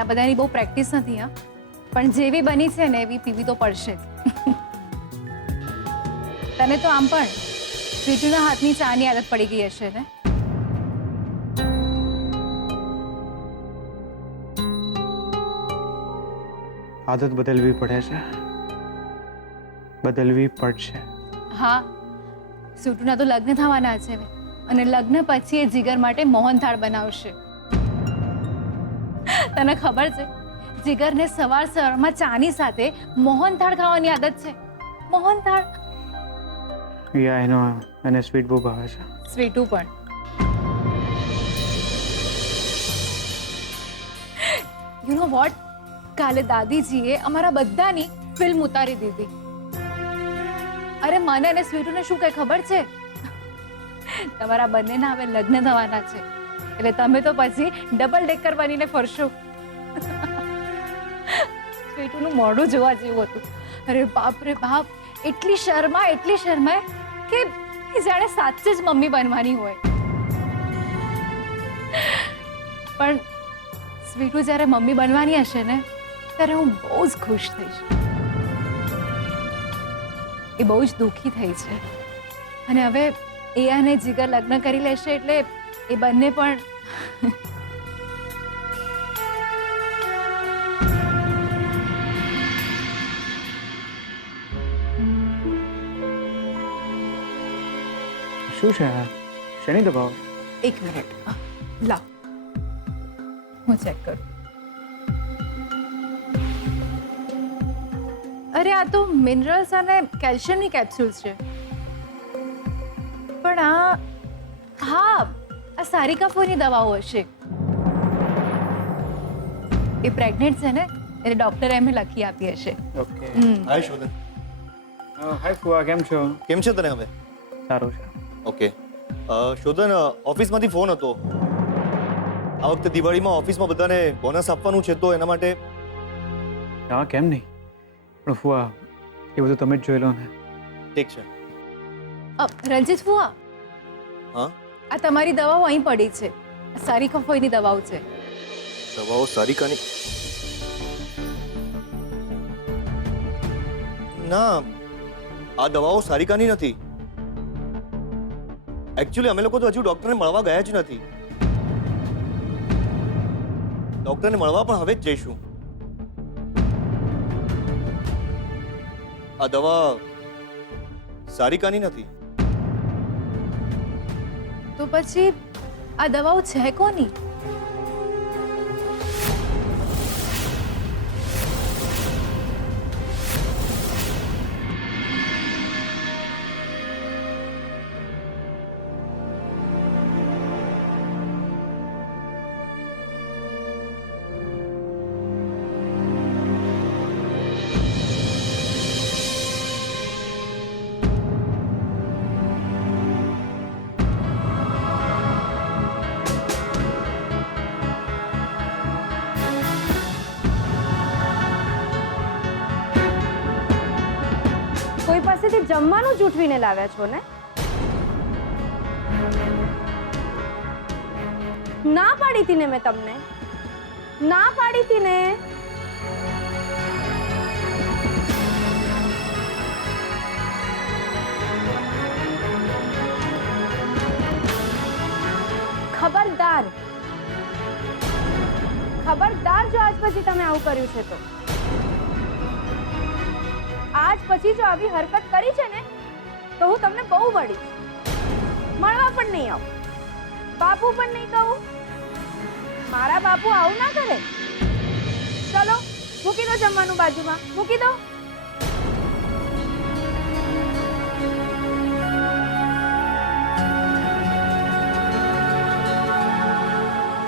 આ બધાની બહુ પ્રેક્ટિસ નથી હા, પણ જેવી બની છે ને એવી પીવી તો પડશે તને તો આમ પણ સ્વીટુના હાથની ચાની આદત પડી ગઈ હશે ને? આદત બદલવી પડે છે, બદલવી પડશે. હા, સ્વીટુના તો લગ્ન થવાના છે અને લગ્ન પછી એ જીગર માટે મોહનથાળ બનાવશે. તને ખબર છે જીગરને સવાર સવારમાં ચાની સાથે મોહનથાળ ખાવાની આદત છે. મોહનથાળ યા એનો એને સ્વીટ બહુ ભાવે છે. સ્વીટુ પણ યુ નો વોટ, કાલે દાદીજીએ અમારા બધાની ફિલ્મ ઉતારી દીધી. અરે મને અને સ્વીટુને શું કઈ ખબર છે? તમારા બંનેના હવે લગ્ન થવાના છે એટલે તમે તો પછી ડબલ ડેકર બનીને ફરશો. સ્વીટુનું મોઢું જોવા જેવું હતું. અરે બાપ રે બાપ, એટલી શર્માય કે જાણે સાચે જ મમ્મી બનવાની હોય. પણ સ્વીટુ જ્યારે મમ્મી બનવાની હશે ને ત્યારે હું બહુ જ ખુશ થઈશ. એ બહુ જ દુઃખી થઈ છે અને હવે એ અને જીગર લગ્ન કરી લેશે એટલે એ બંને પણ શું છે આ? શેની દબાવ? એક મિનિટ લાવ હું ચેક કરું. અરે આ તો મિનરલ્સ અને કેલ્શિયમની કેપ્સ્યુલ્સ છે. પણ હા આ સારિકા ફોઈની દવાઓ હશે. એ પ્રેગ્નેન્ટ છે ને એટલે ડોક્ટરે એમને લખી આપી હશે. ઓકે. હાય શોધન. હાય ફુવા, કેમ છો? કેમ છે તને હવે? સારું છે. ઓકે. શોધન, ઓફિસમાંથી ફોન હતો. આ વખતે દિવાળીમાં ઓફિસમાં બધાને બોનસ આપવાનું છે તો એના માટે. હા, કેમ નહીં, પણ ફુવા એ બધું તમે જ જોઈ લો ને. ઠીક છે. રંજીત ફુવા, હા, આ તમારી દવાઓ અહીં પડી છે. સારિકા ફોઈની દવાઓ છે. દવાઓ સારિકાની? ના, આ દવાઓ સારિકાની નથી. એકચ્યુઅલી અમે લોકો તો હજુ ડોક્ટરને મળવા ગયા જ નથી. ડોક્ટરને મળવા પણ હવે જ જઈશું. આ દવા સારિકાની નથી. તો પછી આ દવાઓ છે કોની? કોઈ પાસેથી જમવાનું જૂઠવીને લાવ્યા છો ને? ના પાડી હતી ને મેં તમને, ના પાડી હતી ને. ખબરદાર, ખબરદાર જો આજ પછી તમે આવું કર્યું છે તો. આજ પછી જો આવી હરકત કરી છે ને તો હું તમને બહુ વળીશ. મળવા પણ નહીં આવું, બાપુ પણ નહીં કહું. મારા બાપુ આવું ના કરે. ચલો મૂકી દો જમવાનું, બાજુમાં મૂકી દો.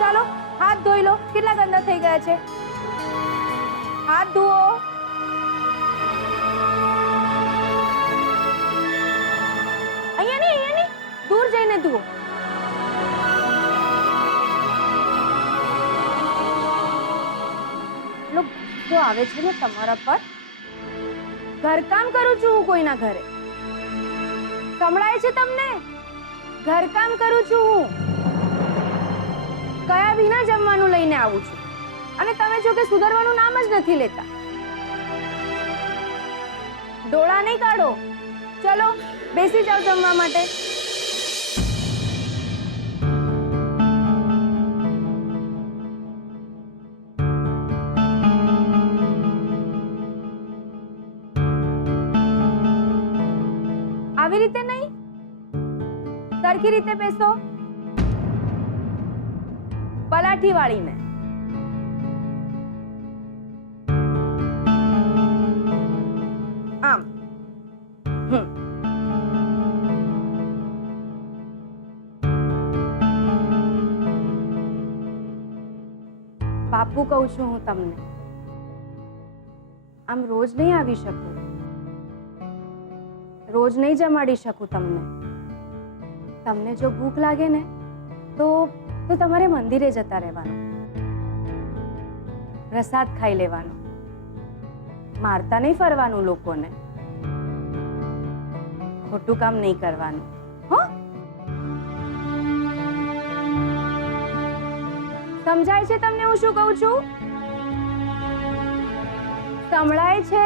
ચાલો હાથ ધોઈ લો, કેટલા ગંદા થઈ ગયા છે. હાથ ધુઓ. અહીંયા નહીં, દૂર જઈને ધુઓ. તો આવે છે ને તમારા પર. ઘરકામ કરું છું હું કોઈના ઘરે, સંભળાય છે તમને? ઘરકામ કરું છું હું. કયા વિના જમવાનું લઈને આવું છું. અને તમે જો કે સુધરવાનું નામ જ નથી લેતા. ડોળા નહીં કાઢો. ચલો બેસી જાઓ જમવા માટે. આવી રીતે નહીં, સરખી રીતે બેસો. પલાઠી વાળીને. આમ. બાપુ કહું છું હું તમને, આમ રોજ નહીં આવી શકું, રોજ નહીં જમાડી શકું તમને. તમને જો ભૂખ લાગે ને તો તમારે મંદિરે જતા રહેવાનું, પ્રસાદ ખાઈ લેવાનો, મારતા નહીં ફરવાનું લોકોને, ખોટું કામ નહીં કરવાનું. હો, સમજાય છે તમને હું શું કહું છું? સંભળાય છે?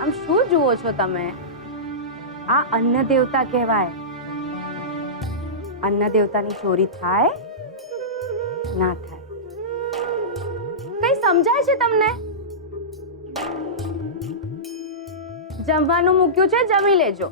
આમ શું જુઓ છો તમે? આ અન્ન દેવતા કહેવાય. અન્ન દેવતાની ચોરી થાય ના થાય? કઈ સમજાય છે તમને? જમવાનું મૂક્યું છે, જમી લેજો.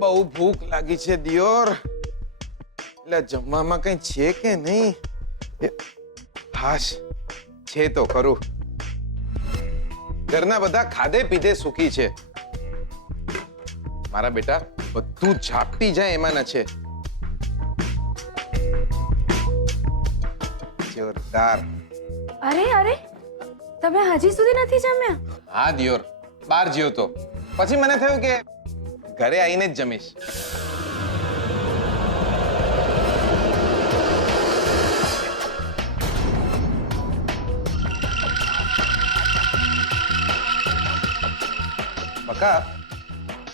બહુ ભૂખ લાગી છે દિયોર. એટલે જમવામાં કઈ છે કે નહીં? હાશ, છે તો ખરું. ઘરના બધા ખાધે પીધે સુખી છે. મારા બેટા બધું ઝાપટી જાય એમાંના છે. જોરદાર. અરે અરે, તમે હજી સુધી નથી જમ્યા? હા દિયોર, બહાર જ્યો તો પછી મને થયું કે ઘરે આવીને જ જમીશ. બકા,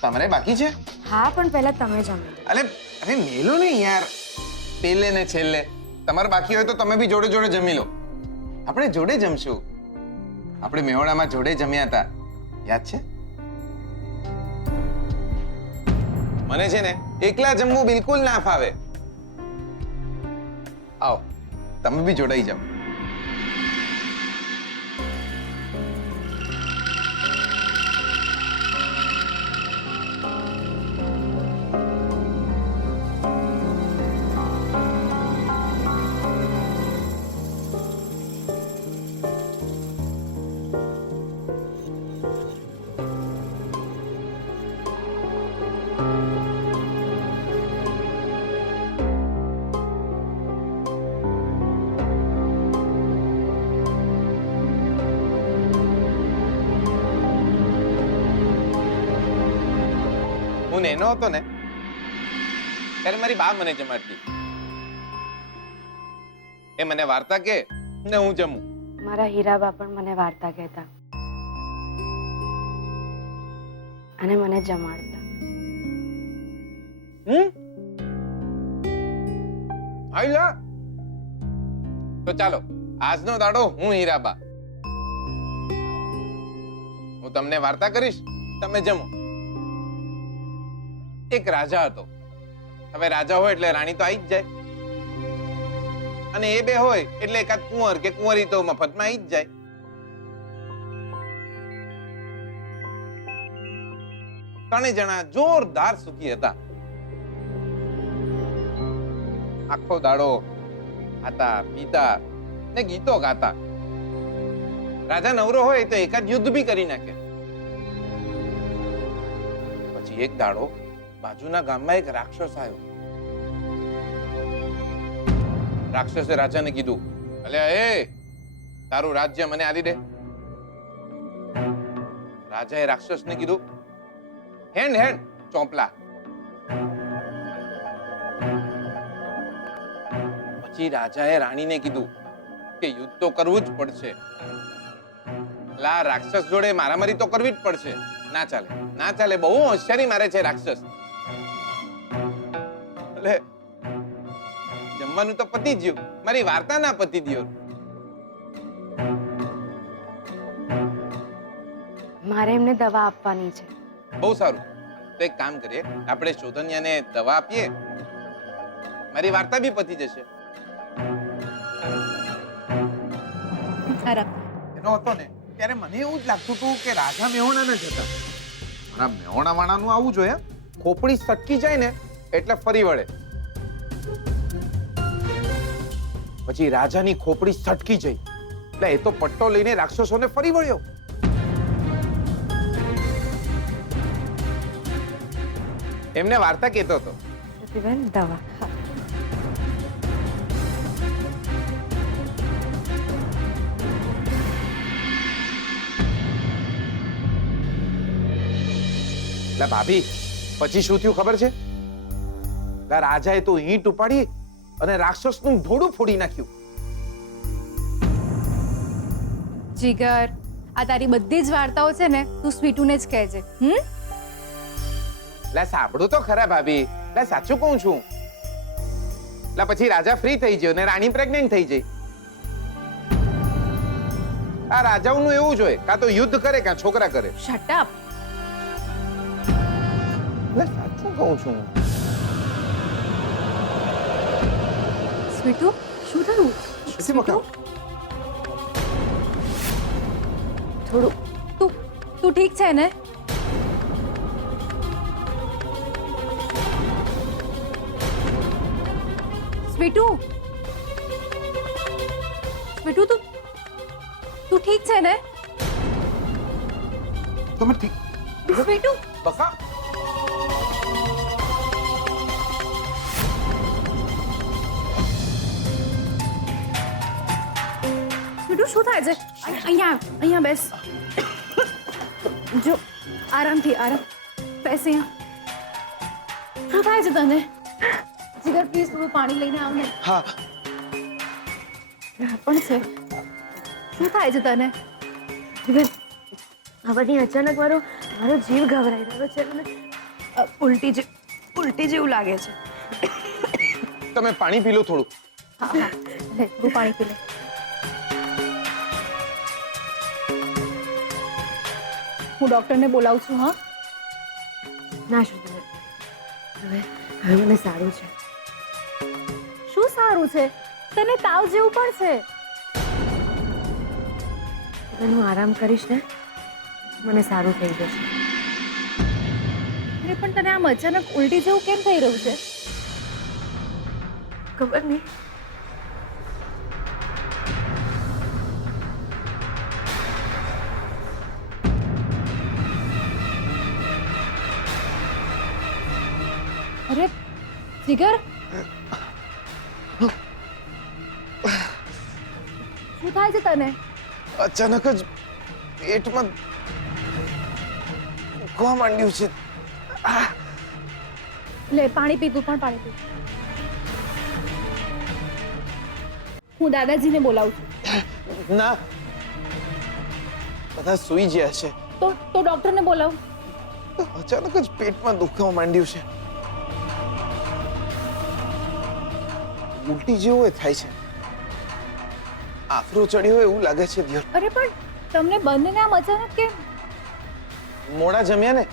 તમારે બાકી છે? હા, પણ પહેલા તમે જમો. અરે અરે મેલો ને યાર, પેલે ને છેલ્લે. તમારે બાકી હોય તો તમે બી જોડે જોડે જમી લો. આપણે જોડે જમશું. આપણે મેહોણામાં જોડે જમ્યા હતા, યાદ છે? મને છે ને એકલા જમવું બિલકુલ ના ફાવે. આવો, તમે બી જોડાઈ જાઓ. હું નેનો હતો ને ત્યારે મારી બા મને જમાડતી. એ મને વાર્તા કે ને હું જમું. મારા હીરાબા પણ મને વાર્તા કહેતા અને મને જમાડતા. આઈલા તો ચાલો આજનો દાડો હું હીરાબા. હું તમને વાર્તા કરીશ, તમે જમો. એક રાજા હતો. હવે રાજા હોય એટલે રાણી તો આવી જ જાય, અને એ બે હોય એટલે એકાદ કુંવર કે કુંવરી તો મફતમાં આવી જ જાય. ત્રણેય જણા જોરદાર સુખી હતા. આખો દાડો ખાતા પીતા ને ગીતો ગાતા. રાજા નવરો હોય તો એકાદ યુદ્ધ બી કરી નાખે. પછી એક દાડો બાજુના ગામમાં એક રાક્ષસ આવ્યો. રાક્ષસે રાજાને કીધું, અલ્યા એ તારું રાજ્ય મને આલી દે. રાજાએ રાક્ષસને કીધું, હેન્ડ હેન્ડ ચોપલા. પછી રાજાએ રાણીને કીધું કે યુદ્ધ તો કરવું જ પડશે. લા રાક્ષસ જોડે મારામારી તો કરવી જ પડશે. ના ચાલે, ના ચાલે, બહુ હોશિયારી મારે છે રાક્ષસ. એટલે જમવાનું તો પતી ગયું, મારી વાર્તા ના પતી દ્યો. મારે એમને દવા આપવાની છે. બહુ સારું, તો એક કામ કરીએ, આપણે શોધનિયાને દવા આપીએ, મારી વાર્તા બી પતી જશે. આરામ. એનો હતો ને ત્યારે મને એવું જ લાગતું હતું કે રાજા મેહોણા જ હતા. મારા મેહોણા વાળાનું આવું જોઈએ, ખોપડી સટકી જાય ને એટલે ફરી વળે. પછી રાજાની ખોપડી સટકી જઈ એટલે એ તો પટ્ટો લઈને રાક્ષસોને ફરી વળ્યો. એમને વાર્તા કહેતો હતો. સતીબેન દવા. લા ભાભી, પછી શું થયું ખબર છે? લા રાજાએ તો ઈંટ ઉપાડી અને રાક્ષસનું ભોળું ફોડી નાખ્યું. જીગર, આ તારી બધી જ વાર્તાઓ છે ને તું સ્વીટુને જ કહેજે. લા સાંભળું તો ખરા ભાભી, લા સાચું કહું છું. લા પછી રાજા ફ્રી થઈ ગયો ને રાણી પ્રેગ્નેન્ટ થઈ ગઈ. આ રાજાઓનું એવું જ હોય, કાં તો યુદ્ધ કરે કાં છોકરા કરે. Shut up. લા સાચું કહું છું. સ્વીટુ, શું થયું? સ્વીટુ? થોડું તું તું ઠીક છે ને? સ્વીટુ, સ્વીટુ, તું ઠીક છે ને? તમે ઠીક સ્વીટુ, બકા? સ્વીટુ, શું થાય છે? અહીંયા બેસ. જો આરામથી, આરામ. બેસ અહીંયા. શું થાય છે તને? જીગર, પ્લીઝ થોડું પાણી લઈને આવ ને. હા. પણ છે શું થાય છે તને? આ બધી અચાનક મારો જીવ ઘબરાઈ રહ્યો છે અને ઉલટી જેવું લાગે છે. તમે પાણી પી લો થોડું. હા હા, લે તું પાણી પી લે. હું ડોક્ટરને બોલાવું છું. હા, ના શું હવે મને સારું છે. શું સારું છે? તને તાવ જેવું પણ છે. હું આરામ કરીશ ને મને સારું થઈ જશે. અરે પણ તને આમ અચાનક ઉલટી જેવું કેમ થઈ રહ્યું છે? ખબર નહીં. અરે જીગર, શું થાય છે તને? અચાનક જ પેટમાં દુખવા માંડ્યું છે. લે પાણી પી, તું પણ પાણી પી. હું દાદાજીને બોલાવું છું. ના, બધા સૂઈ ગયા છે. તો ડોક્ટરને બોલાવું. અચાનક જ પેટમાં દુખાવા માંડ્યું છે. ઉલટી જેવું થાય છે. આફરો ચડ્યો હોય એવું લાગે છે દિયોર. અરે પણ તમને બંનેને આમ અચાનક કેમ? મોડા જમ્યા ને,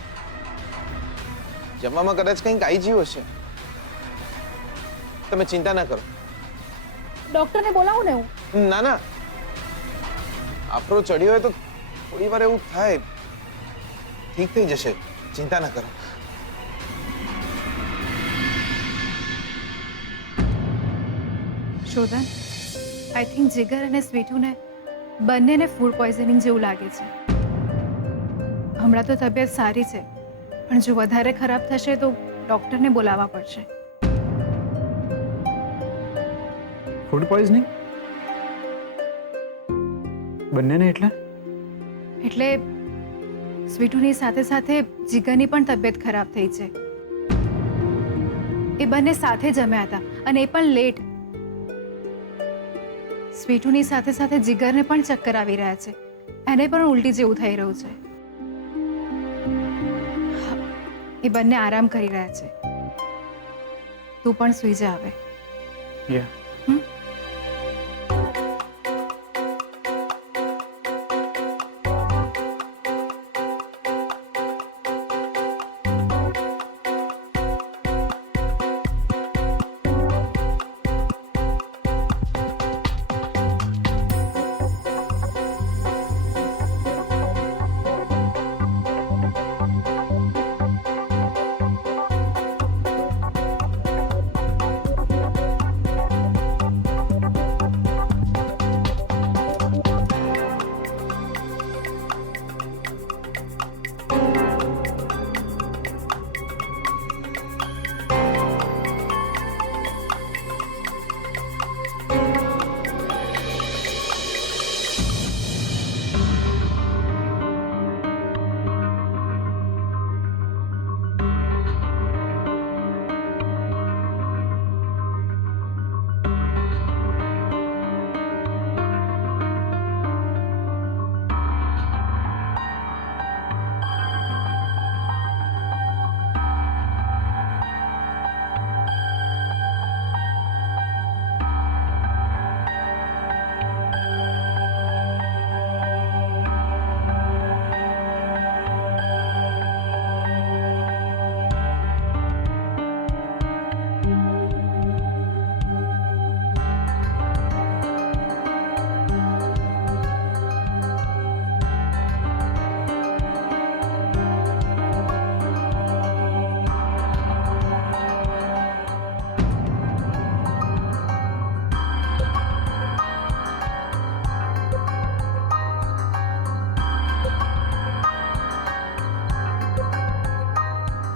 જમવામાં કદાચ કંઈક આવી ગયું હશે. તમે ચિંતા ના કરો. ડોક્ટરને બોલાવું ને હું? ના ના, આફરો ચડ્યો હોય તો થોડી વાર એવું થાય, ઠીક થઈ જશે. ચિંતા ના કરો. શોધન, આઈ થિંક જીગર અને સ્વીટુને બંનેને ફૂડ પોઈઝનિંગ જેવું લાગે છે. હમણાં તો તબિયત સારી છે, પણ જો વધારે ખરાબ થશે તો ડોક્ટરને બોલાવવા પડશે. Food poisoning? બંનેને એટલે? એટલે સ્વીટુની સાથે સાથે જીગરની પણ તબિયત ખરાબ થઈ છે. એ બંને સાથે જમ્યા હતા અને એ પણ લેટ. સ્વીટુની સાથે સાથે જીગરને પણ ચક્કર આવી રહ્યા છે. એને પણ ઉલટી જેવું થઈ રહ્યું છે. એ બંને આરામ કરી રહ્યા છે. તું પણ સૂઈ જા હવે. યા.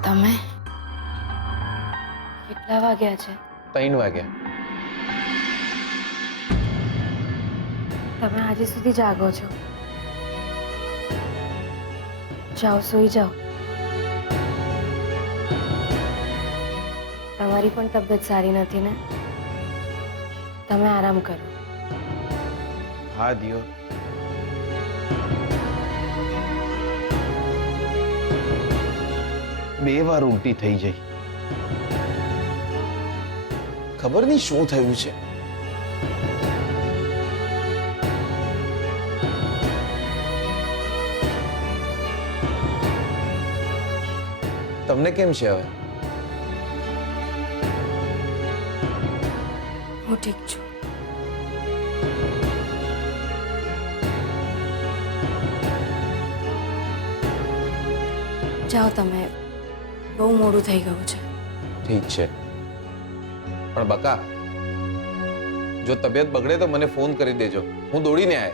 તમે કેટલા વાગ્યા છે? 3 વાગ્યા. તમે આજે સુધી જાગો છો? જાઓ, સૂઈ જાઓ. તમારી પણ તબિયત સારી નથી ને? તમે આરામ કરો. હા દિયો. બે વાર ઉલટી થઈ જઈ. ખબર નહીં શું થયું છે. તમને કેમ છે હવે? હું ઠીક છું. જાઓ તમે, બહુ મોડું થઈ ગયું છે. ઠીક છે, પણ બકા, જો તબિયત બગડે તો મને ફોન કરી દેજો. હું દોડીને આવે.